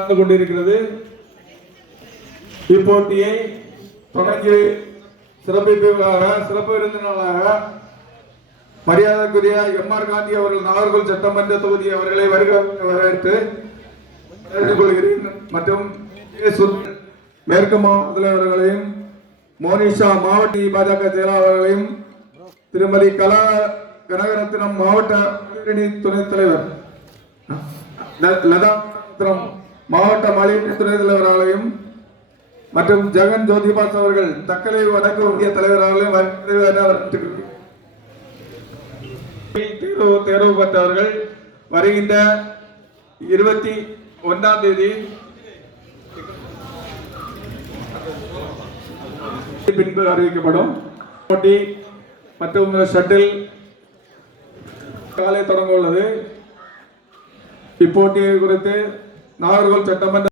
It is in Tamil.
கொண்டிருக்கிறது. இப்போட்டியை தொடங்கி சிறப்பு விருந்தினராக மரியாதைக்குரிய எம்.ஆர். காந்தி அவர்கள் நாகர்கோவில் சட்டமன்ற தொகுதி அவர்களை வரவேற்று கொள்கிறேன். மற்றும் மேற்கு மாவட்ட தலைவர்களையும் மோனிஷா மாவட்ட பாஜக செயலாளர்களையும் திருமதி கலா கனகரத்னம் மாவட்ட துணைத் தலைவர் லதா மாவட்ட மாநில துணைத் தலைவர்களையும் மற்றும் ஜெகன் ஜோதிபாஸ் அவர்கள் தக்கலை வடக்கு ஒன்றிய தலைவர்களையும் தேர்வு பெற்றவர்கள் வருகின்ற 21ஆம் தேதி பின்பு அறிவிக்கப்படும். போட்டி மற்றும் ஷட்டில் காலை தொடங்க உள்ளது. இப்போட்டியை குறித்து நாகர்கோவில் சட்டமன்ற